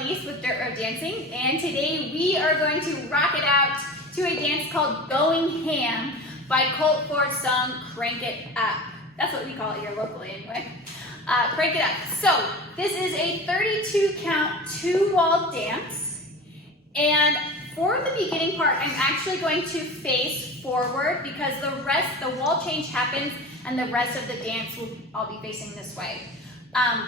Elise with Dirt Road Dancing, and today we are going to rock it out to a dance called Going Ham by Colt Ford's song Crank It Up. That's what we call it here locally anyway. Crank it up. So this is a 32 count, 2-wall dance, and for the beginning part, I'm actually going to face forward because the wall change happens and the rest of the dance will all be facing this way.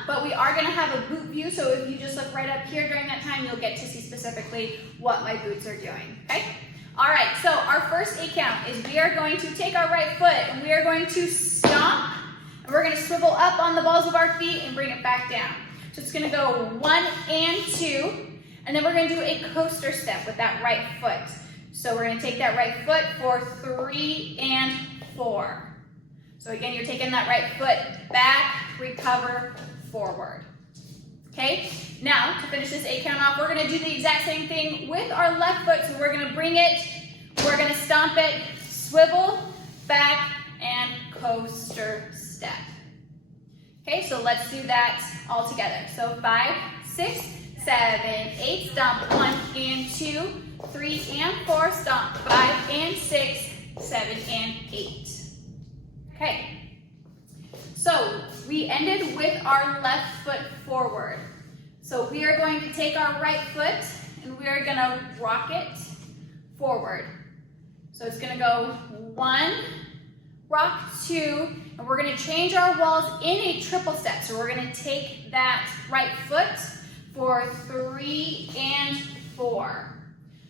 But we are gonna have a boot view, so if you just look right up here during that time, you'll get to see specifically what my boots are doing, okay? All right, so our first 8 count is we are going to take our right foot and we are going to stomp, and we're gonna swivel up on the balls of our feet and bring it back down. So it's gonna go 1 and 2, and then we're gonna do a coaster step with that right foot. So we're gonna take that right foot for 3 and 4. So again, you're taking that right foot back, recover, forward. Okay, now to finish this 8 count off, we're gonna do the exact same thing with our left foot. So we're gonna bring it, we're gonna stomp it, swivel, back, and coaster step. Okay, so let's do that all together. So 5, 6, 7, 8, stomp, 1 and 2, 3 and 4, stomp, 5 and 6, 7 and 8. Okay, so we ended with our left foot forward. So we are going to take our right foot and we are gonna rock it forward. So it's gonna go 1, rock 2, and we're gonna change our walls in a triple step. So we're gonna take that right foot for 3 and 4.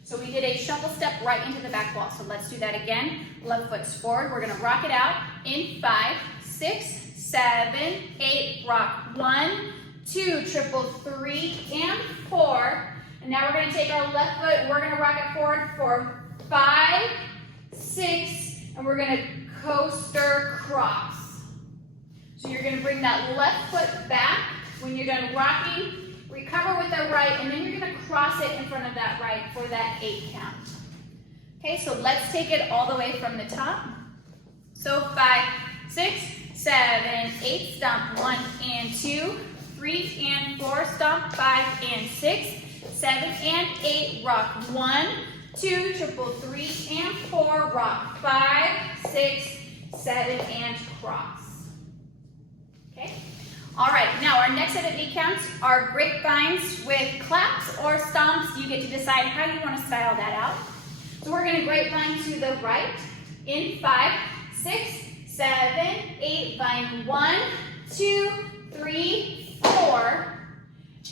So we did a shuffle step right into the back wall. So let's do that again. Left foot's forward. We're gonna rock it out in 5, 6, 7, 8, rock 1, 2, triple 3 and 4. And now we're gonna take our left foot, we're gonna rock it forward for 5, 6, and we're gonna coaster cross. So you're gonna bring that left foot back when you're done rocking, recover with the right, and then you're gonna cross it in front of that right for that 8 count. Okay, so let's take it all the way from the top. So 5, 6, 7, 8, stomp, 1 and 2, 3 and 4, stomp, 5 and 6, 7 and 8, rock 1, 2, triple 3 and 4, rock 5, 6, 7 and cross. Okay. All right, now our next set of 8 counts are grapevines with claps or stomps. You get to decide how you want to style that out. So we're going to grapevine to the right in 5, 6, 7, 8, vine 1, 2, 3, 4.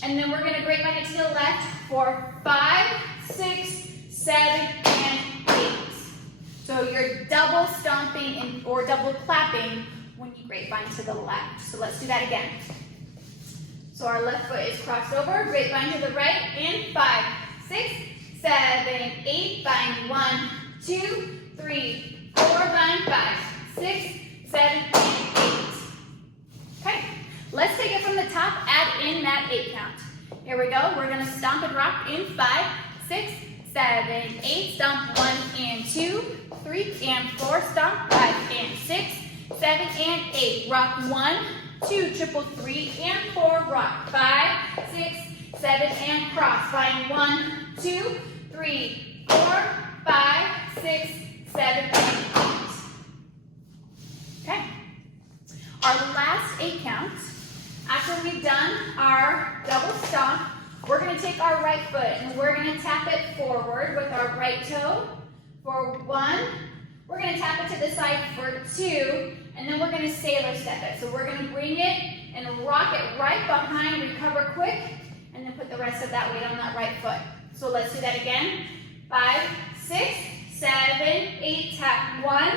And then we're going to grapevine it to the left for 5, 6, 7, and 8. So you're double stomping or double clapping when you grapevine to the left. So let's do that again. So our left foot is crossed over, grapevine to the right in 5, 6, 7, 8, vine 1, 2, 3, 4, vine 5, 6, 7, and 8. Okay, let's take it from the top, add in that 8 count. Here we go, we're gonna stomp and rock in 5, 6, 7, 8, stomp 1 and 2, 3 and 4, stomp 5 and 6, 7 and 8, rock 1, 2, triple 3 and 4, rock 5, 6, 7 and cross, vine 1, 2, 3, 4, 5, 6, 7 and 8. Okay. Our last 8 counts, after we've done our double stomp, we're going to take our right foot and we're going to tap it forward with our right toe for 1. We're going to tap it to the side for 2, and then we're going to sailor step it. So we're going to bring it and rock it right behind, recover quick, and then put the rest of that weight on that right foot. So let's do that again. 5, 6, 7, 8, tap 1,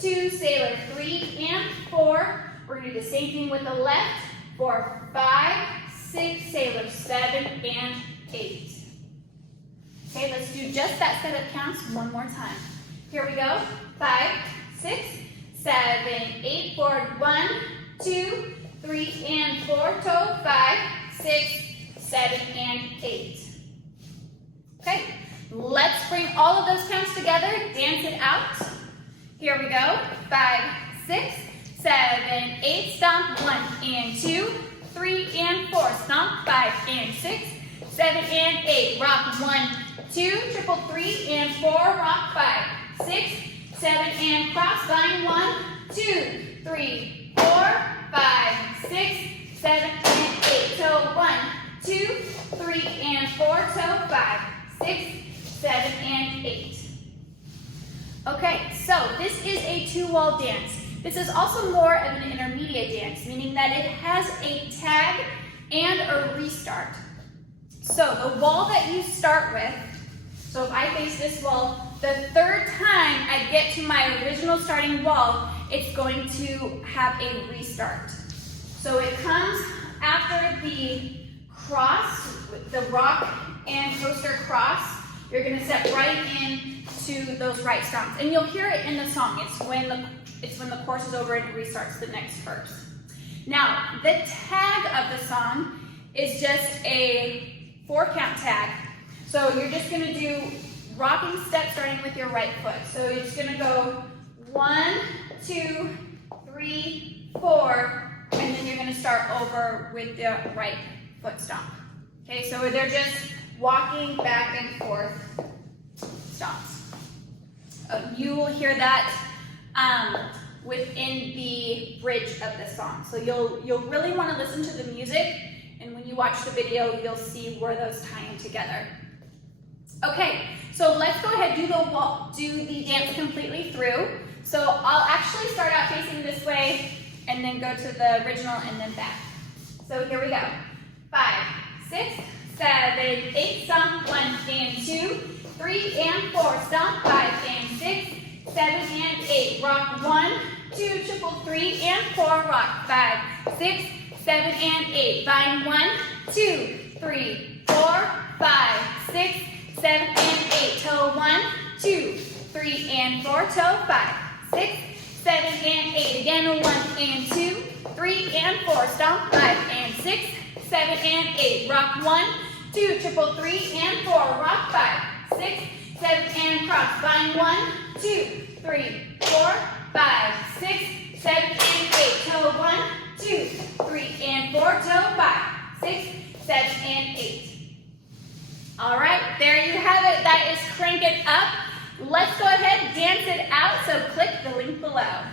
2, sailor 3 and 4. We're going to do the same thing with the left for 5, 6, sailor 7 and 8. Okay, let's do just that set of counts one more time. Here we go. 5, 6, 7, 8, forward 1, 2, 3 and 4, toe 5, 6, 7 and 8. Okay, let's bring all of those counts together, dance it out. Here we go. 5, 6, 7, 8, stomp 1 and 2, 3 and 4, stomp 5 and 6, 7 and 8. Rock 1, 2, triple 3 and 4. Rock 5, 6, 7 and cross. Bind 1, 2, 3, 4, 5, 6, 7 and 8. Toe 1, 2, 3 and 4. Toe 5, 6, 7 and 8. Okay, so this is a two-wall dance. This is also more of an intermediate dance, meaning that it has a tag and a restart. So the wall that you start with, so if I face this wall, the third time I get to my original starting wall, it's going to have a restart. So it comes after the cross, the rock and coaster cross. You're going to step right into those right stomps. And you'll hear it in the song. It's when the chorus is over and it restarts the next verse. Now, the tag of the song is just a 4-count tag. So you're just going to do rocking steps starting with your right foot. So you're just going to go 1, 2, 3, 4, and then you're going to start over with the right foot stomp. Okay, so they're just walking back and forth stomps. You will hear that within the bridge of the song. So you'll really want to listen to the music, and when you watch the video, you'll see where those tie in together. Okay, so let's go ahead and do the dance completely through. So I'll actually start out facing this way, and then go to the original, and then back. So here we go. 5, 6, 7, 8, stomp, 1 and 2, 3 and 4, stomp, 5 and 6, 7 and 8, rock 1, 2, triple 3 and 4, rock 5, 6, 7 and 8, bind 1, 2, 3, 4, 5, 6, 7 and 8, toe 1, 2, 3 and 4, toe 5, 6, 7 and 8, again 1 and 2, 3 and 4, stomp 5 and 6, 7 and 8, rock 1, 2, triple 3 and 4, rock 5, 6, 7 and cross, bind 1, 2, 3, 4, 5, 6, 7 and 8, toe 1, 2, 3 and 4, toe 5, 6, 7 and 8. All right, there you have it. That is Crank It Up. Let's go ahead and dance it out, so click the link below.